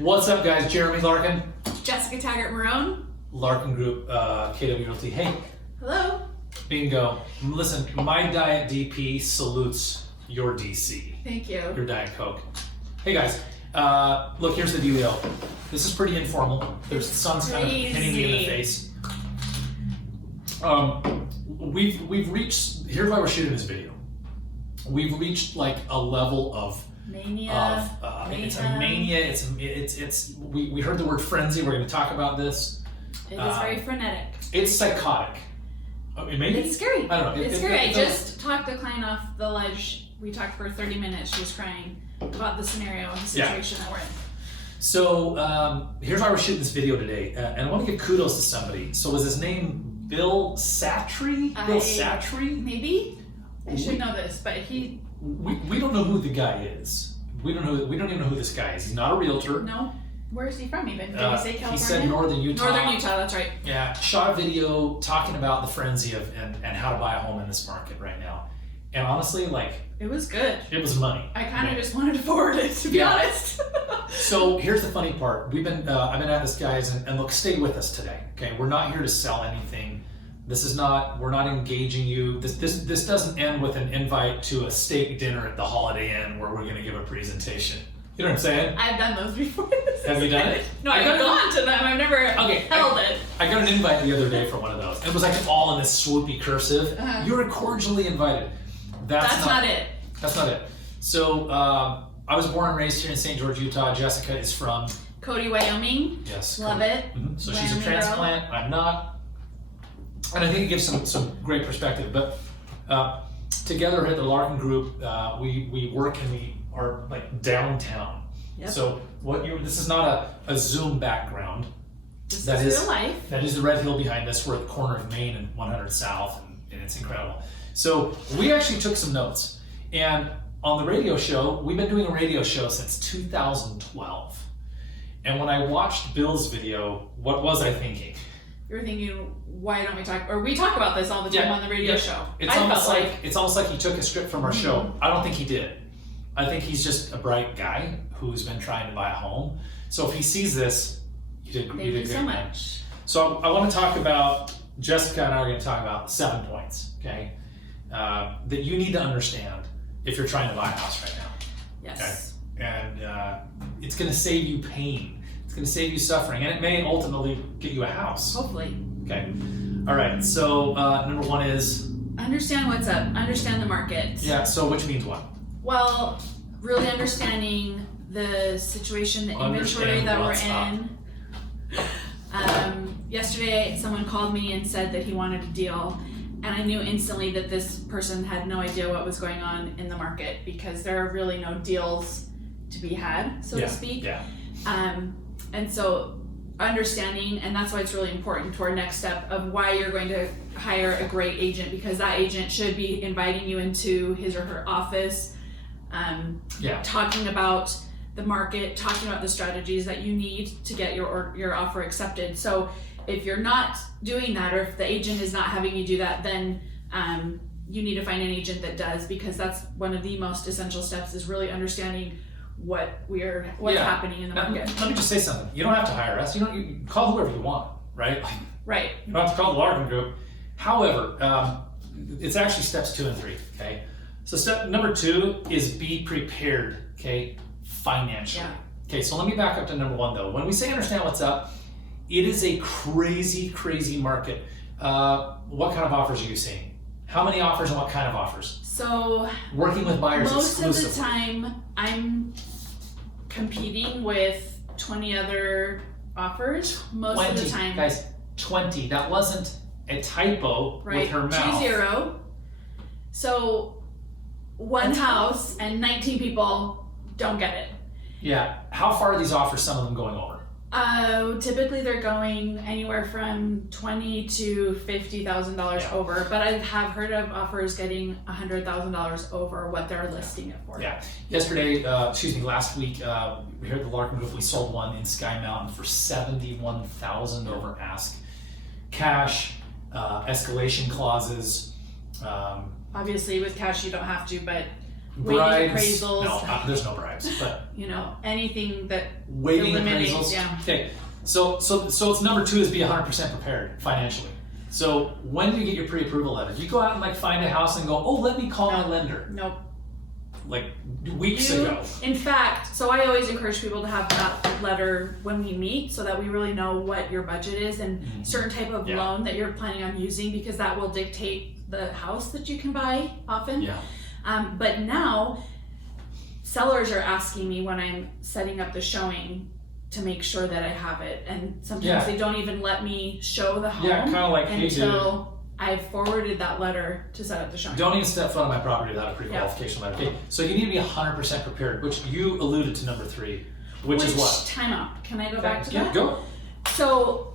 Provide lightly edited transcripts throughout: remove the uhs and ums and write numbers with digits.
What's up, guys? Jeremy Larkin, Jessica Taggart-Marone. Larkin Group, KW Realty. Hey, Hello. bingo. Listen, my Diet DP salutes your DC. Thank you. Your Diet Coke. Hey, guys. Look, here's the dealio. This is pretty informal. The sun's kind of hitting me in the face. We've reached. Here's why we're shooting this video. We've reached like a level of mania. It's a mania. We heard the word frenzy. We're going to talk about this. It is very frenetic. It's psychotic. Maybe it's scary. I don't know. It's scary. I just talked the client off the ledge. We talked for 30 minutes. She was crying about the scenario and the situation that we're in. So here's why we're shooting this video today, and I want to give kudos to somebody. So was his name Bill Satry? Bill Satry? Maybe. I should know this, but we don't know who the guy is. We don't even know who this guy is. He's not a realtor. No. Where is he from even? Did he say California? He said Northern Utah. Northern Utah, that's right. Yeah, shot a video talking about the frenzy of and how to buy a home in this market right now. And honestly, like, it was good. It was money. I kind of just wanted to forward it, to be honest. So here's the funny part. I've been at this, guys, and look, stay with us today. Okay, we're not here to sell anything. We're not engaging you. This doesn't end with an invite to a steak dinner at the Holiday Inn where we're going to give a presentation. You know what I'm saying? I've done those before. Have you done it? No, I've gone to them. I've never held it. I got an invite the other day for one of those. It was like all in this swoopy cursive. You're cordially invited. That's not it. That's not it. So I was born and raised here in St. George, Utah. Jessica is from Cody, Wyoming. Yes. Love it. Mm-hmm. So she's a transplant. Girl. I'm not. And I think it gives some great perspective. But together at the Larkin Group, we work and we are like downtown. Yep. So this is not a Zoom background. This is real life. That is the Red Hill behind us. We're at the corner of Main and 100 South, and it's incredible. So we actually took some notes. And on the radio show, we've been doing a radio show since 2012. And when I watched Bill's video, what was I thinking? You were thinking, why don't we talk? Or we talk about this all the time on the radio show. It's almost like he took a script from our show. I don't think he did. I think he's just a bright guy who's been trying to buy a home. So if he sees this, you did great. Thank you so much. So I want to talk about, Jessica and I are going to talk about 7 points, okay, that you need to understand if you're trying to buy a house right now. Yes. Okay? And it's going to save you pain. It's going to save you suffering, and it may ultimately get you a house. Hopefully. Okay. All right. So number 1 is understand what's up. Understand the market. Yeah. So which means what? Well, really understanding the situation, the inventory that we're in. Yesterday, someone called me and said that he wanted a deal, and I knew instantly that this person had no idea what was going on in the market because there are really no deals to be had, so to speak. Yeah. And so understanding, and that's why it's really important to our next step of why you're going to hire a great agent, because that agent should be inviting you into his or her office, talking about the market, talking about the strategies that you need to get your offer accepted. So if you're not doing that, or if the agent is not having you do that, then you need to find an agent that does, because that's one of the most essential steps, is really understanding what's happening in the market. Let me just say something. You don't have to hire us. You call whoever you want, right? Right. You don't have to call the Larkin Group. However, it's actually steps 2 and 3. Okay. So step number 2 is be prepared. Okay, financially. Yeah. Okay. So let me back up to number 1 though. When we say understand what's up, it is a crazy market. What kind of offers are you seeing? How many offers and what kind of offers? So working with buyers most exclusively. of the time, I'm competing with 20 other offers. Most of the time, guys, 20. That wasn't a typo with her mouth. 20. So one house and 19 people don't get it. Yeah. How far are these offers? Some of them going over? Typically they're going anywhere from $20,000 to $50,000 over, but I have heard of offers getting $100,000 over what they're listing it for. Yeah. Last week, here at the Larkin Group, we sold one in Sky Mountain for $71,000 over ask. Cash, escalation clauses. Obviously with cash you don't have to, but waiving bribes. appraisals. No, there's no bribes, but You know, anything that waiving eliminates, appraisals. yeah. Okay, so it's number 2 is be 100% prepared financially. So when do you get your pre-approval letter? Do you go out and like find a house and go, oh, let me call my lender? Nope. Like weeks ago. In fact, so I always encourage people to have that letter when we meet so that we really know what your budget is and certain type of loan that you're planning on using, because that will dictate the house that you can buy often. Yeah. But now sellers are asking me when I'm setting up the showing to make sure that I have it, and sometimes they don't even let me show the home Yeah, kind of like, hey, dude, until I've forwarded that letter to set up the showing. don't even step foot on my property without a pre-qualification letter. Okay, so you need to be 100% prepared, which you alluded to number 3, which is what? Time out. Can I go back to Yeah, that? go. So,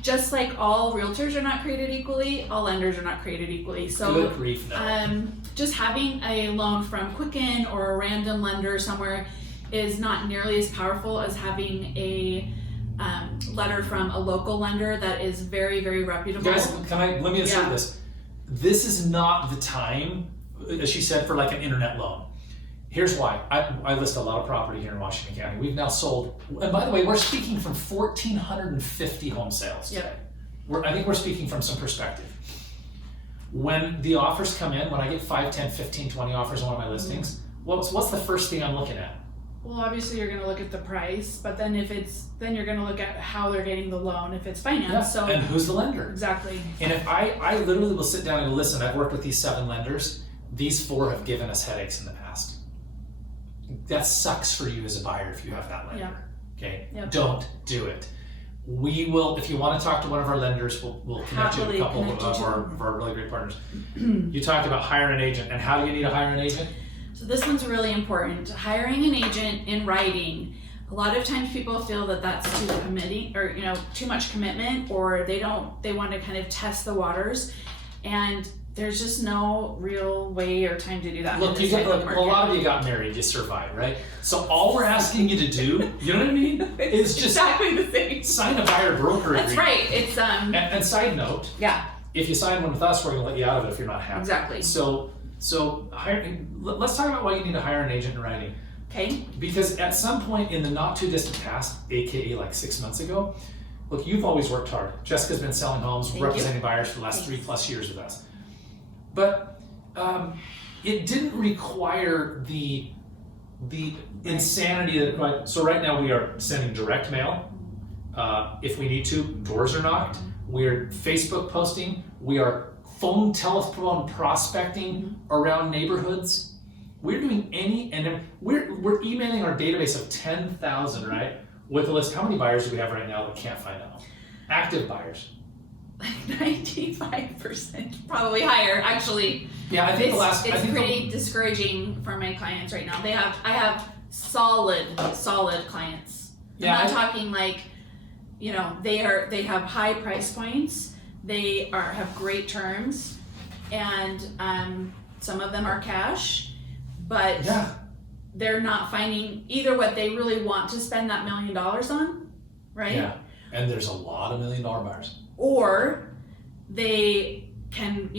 just like all realtors are not created equally, all lenders are not created equally. So, Good grief, no. just having a loan from Quicken or a random lender somewhere is not nearly as powerful as having a letter from a local lender that is very, very reputable. Guys, let me insert this. This is not the time, as she said, for like an internet loan. Here's why. I list a lot of property here in Washington County. We've now sold, and by the way, we're speaking from 1,450 home sales. Yep. I think we're speaking from some perspective. When the offers come in, when I get 5, 10, 15, 20 offers on one of my listings, what's the first thing I'm looking at? Well, obviously you're going to look at the price, but then then you're going to look at how they're getting the loan if it's financed. So and who's the lender? Exactly. And if I literally will sit down and listen, I've worked with these 7 lenders. These 4 have given us headaches in the past. That sucks for you as a buyer if you have that lender. Okay? Yep. Don't do it. We will, if you want to talk to one of our lenders, we'll connect you to a couple of our really great partners. You talked about hiring an agent, and how do you need to hire an agent? So this one's really important. Hiring an agent in writing. A lot of times people feel that that's too committing, or too much commitment, or they want to kind of test the waters, and there's just no real way or time to do that. Look, a lot of you got married, you survived, right? So all we're asking you to do, you know what I mean, is just exactly the same. Sign a buyer broker agreement. That's right. It's And side note, if you sign one with us, we're going to let you out of it if you're not happy. Exactly. So let's talk about why you need to hire an agent in writing. Okay. Because at some point in the not too distant past, aka like 6 months ago, look, you've always worked hard. Jessica's been selling homes, representing buyers for the last 3+ years with us. But it didn't require the insanity that it required. So right now we are sending direct mail. If we need to, doors are knocked. We're Facebook posting. We are phone, telephone prospecting around neighborhoods. We're doing and we're emailing our database of 10,000, right? With a list. How many buyers do we have right now that can't find a home? Active buyers. Like 95%, probably higher, actually. Yeah, I think it's pretty discouraging for my clients right now. I have solid clients. Yeah, I'm not talking like, they have high price points. They have great terms, and some of them are cash, but they're not finding either what they really want to spend that $1 million on, right? Yeah, and there's a lot of $1 million buyers. Or they can,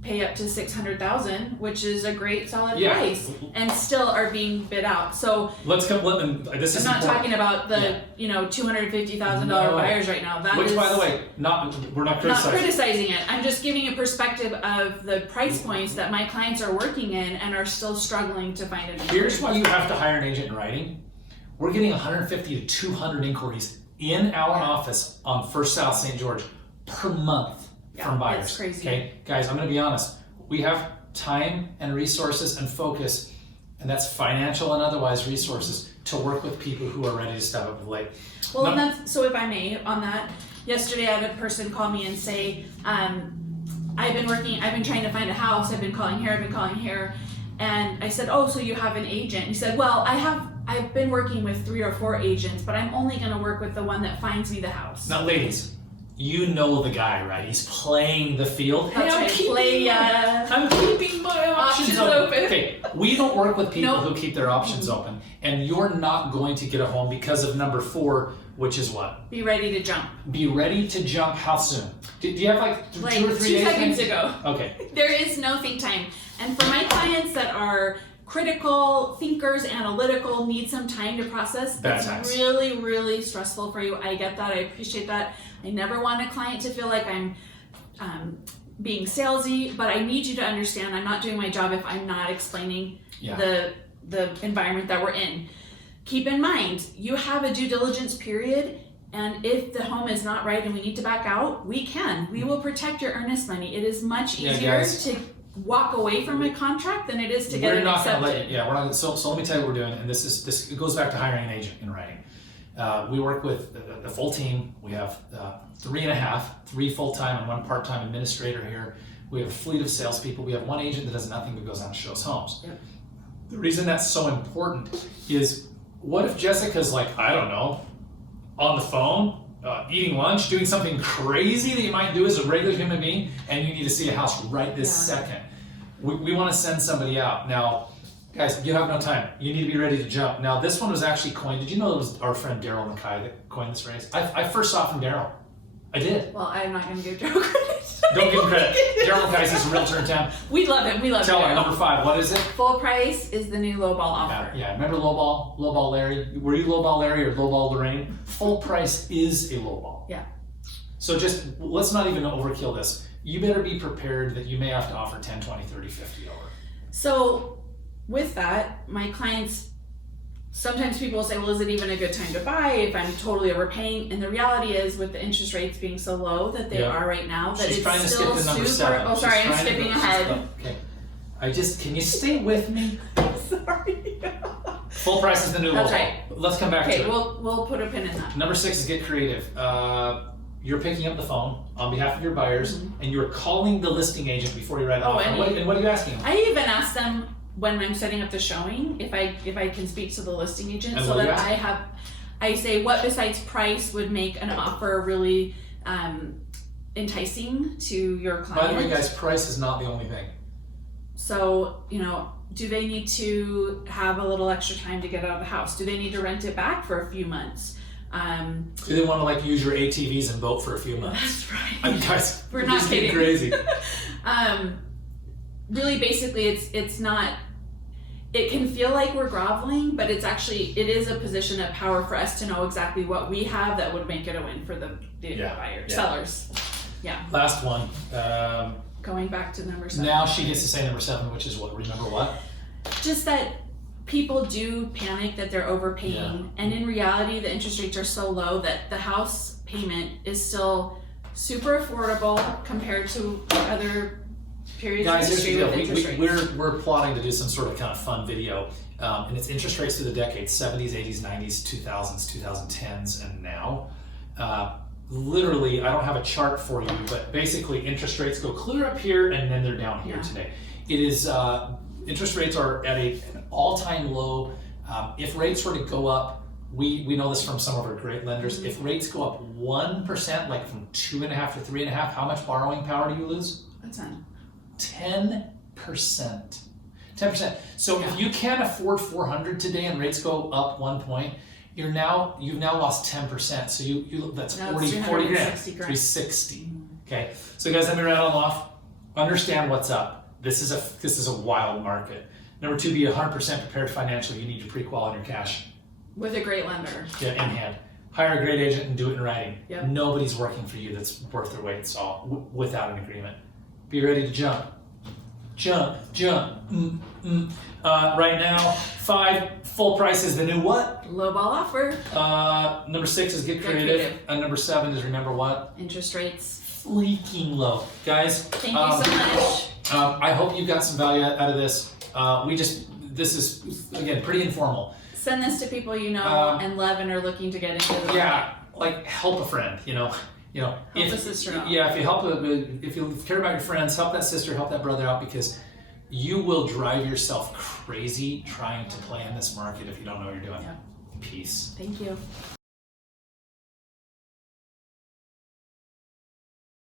pay up to $600,000, which is a great solid price, and still are being bid out. So this is I'm not talking about the $250,000 buyers right now. Which, by the way, we're not criticizing. Not criticizing it. I'm just giving a perspective of the price points that my clients are working in and are still struggling to find it. Here's why you have to hire an agent in writing. We're getting 150 to 200 inquiries in our office on First South St. George per month from buyers. That's crazy. Okay, guys, I'm going to be honest. We have time and resources and focus, and that's financial and otherwise resources, to work with people who are ready to step up to the plate. Well, and that's, so if I may, on that, yesterday I had a person call me and say, I've been trying to find a house, I've been calling here, and I said, oh, so you have an agent? He said, well, I've been working with 3 or 4 agents, but I'm only going to work with the one that finds me the house. Now, ladies, you know the guy, right? He's playing the field. I'm keeping my options open. Okay, we don't work with people Nope. who keep their options open, and you're not going to get a home because of number 4, which is what? Be ready to jump. Be ready to jump. How soon? Do you have like 2 or 3 days? 2 seconds ago. Okay. There is no think time. And for my clients that are critical thinkers, analytical, need some time to process. Bad times. It's really, really stressful for you. I get that. I appreciate that. I never want a client to feel like I'm being salesy, but I need you to understand I'm not doing my job if I'm not explaining the environment that we're in. Keep in mind, you have a due diligence period, and if the home is not right and we need to back out, we will protect your earnest money. It is much easier to walk away from a contract than it is to get it accepted. We're not. So let me tell you what we're doing, and it goes back to hiring an agent in writing. We work with the full team. We have 3 full-time and 1 part-time administrator here. We have a fleet of salespeople. We have 1 agent that does nothing but goes out and shows homes. Yep. The reason that's so important is, what if Jessica's like, I don't know, on the phone, eating lunch, doing something crazy that you might do as a regular human being, and you need to see a house right this second. We want to send somebody out. Now, guys, you have no time. You need to be ready to jump. Now, this one was actually coined. Did you know it was our friend Daryl Mackay that coined this phrase? I first saw it from Daryl. I did. Well, I'm not going to give Daryl credit. Don't give him credit. Daryl Mackay is a realtor in town. We love him. We love Tell Daryl. him, number 5, what is it? Full price is the new Lowball offer. Yeah, remember Lowball? Lowball Larry? Were you Lowball Larry or Lowball Lorraine? Full price is a lowball. Yeah. So just, let's not even overkill this. You better be prepared that you may have to offer 10, 20, 30, 50 over. So with that, my clients, sometimes people will say, well, is it even a good time to buy if I'm totally overpaying? And the reality is, with the interest rates being so low that they are right now, that She's trying to skip the number 7. Oh, sorry, I'm skipping ahead. Okay. Can you stay with me? Sorry. Full price is the new That's Lowball. right. Let's come back to it. Okay, we'll put a pin in that. Number 6 is get creative. You're picking up the phone on behalf of your buyers, and you're calling the listing agent before you write an offer. And what are you asking them? I even ask them when I'm setting up the showing if I can speak to the listing agent, and so that I say what besides price would make an offer really enticing to your client. By the way, guys, price is not the only thing. So, do they need to have a little extra time to get out of the house? Do they need to rent it back for a few months? Do they want to use your ATVs and boat for a few months? That's right. I mean, guys, we're not kidding. Crazy. Really, basically, it's not. It can feel like we're groveling, but it is a position of power for us to know exactly what we have that would make it a win for the sellers. Yeah. Last one. Going back to number 7. Now she gets to say number 7, which is what? Remember what? Just that people do panic that they're overpaying, and in reality, the interest rates are so low that the house payment is still super affordable compared to other periods of history with interest rates. We're plotting to do some sort of kind of fun video, and it's interest rates through the decades: 70s, 80s, 90s, 2000s, 2010s, and now. Literally, I don't have a chart for you, but basically interest rates go clear up here and then they're down here today. It is, interest rates are at an all-time low. If rates were to go up, we know this from some of our great lenders, if rates go up 1%, like from 2.5 to 3.5, how much borrowing power do you lose? A ton. 10%. 10%. So if you can't afford 400 today and rates go up 1 point, you've now lost 10%. So that's 40 grand, 360. Okay. So guys, let me rattle them off. Understand what's up. This is a wild market. Number 2, be 100% prepared financially. You need to pre-qual your cash. With a great lender. Yeah, in hand. Hire a great agent and do it in writing. Yep. Nobody's working for you that's worth their weight in salt without an agreement. Be ready to jump. Jump. Right now, 5, full price is the new what? Lowball offer. Number 6 is get creative. And number 7 is remember what? Interest rates. Freaking low. Guys, thank you so much. I hope you got some value out of this. This is, again, pretty informal. Send this to people you know and love and are looking to get into the market. Help a friend, Help a sister out. Yeah, if you care about your friends, help that sister, help that brother out, because you will drive yourself crazy trying to play in this market if you don't know what you're doing. Yeah. Peace. Thank you.